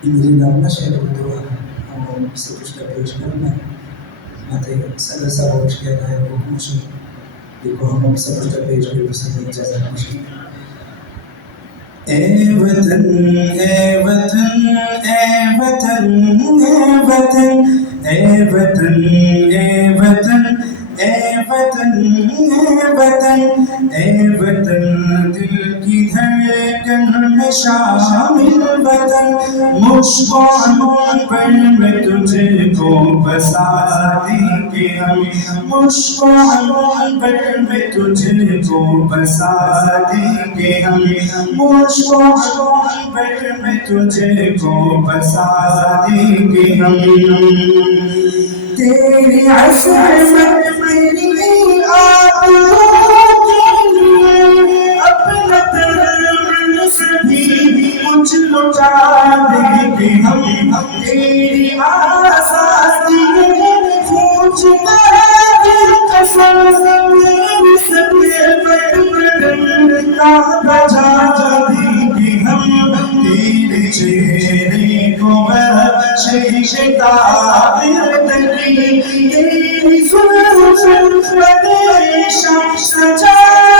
Inilinam na siya dito ang sa Krishna na mate sa rosh kaya tayo pumusok دیکھو ہم اب سب کا page پہ پسند اجازت مشکل اے وطن اے وطن اے وطن اے وطن اے وطن اے وطن اے وطن اے وطن اے وطن دل کی دھڑکن میں شامل وطن مشکل پر میں تجھے کو بسا دیں گے ہم مشکل پر میں تجھے کو بسا دیں گے ہم مشکل پر میں تجھے کو بسا دیں گے ہم تیری عظمت میری آنکھوں کے لیے اپنا تن سے بھی کچھ لٹا دیں گے ہم تیری آزادی کچھ کی قسم تیری سب بدن کا بجا دیں گے ہم تیرے چہرے کو بخشش تعبیر تیری زلف پریشان سجا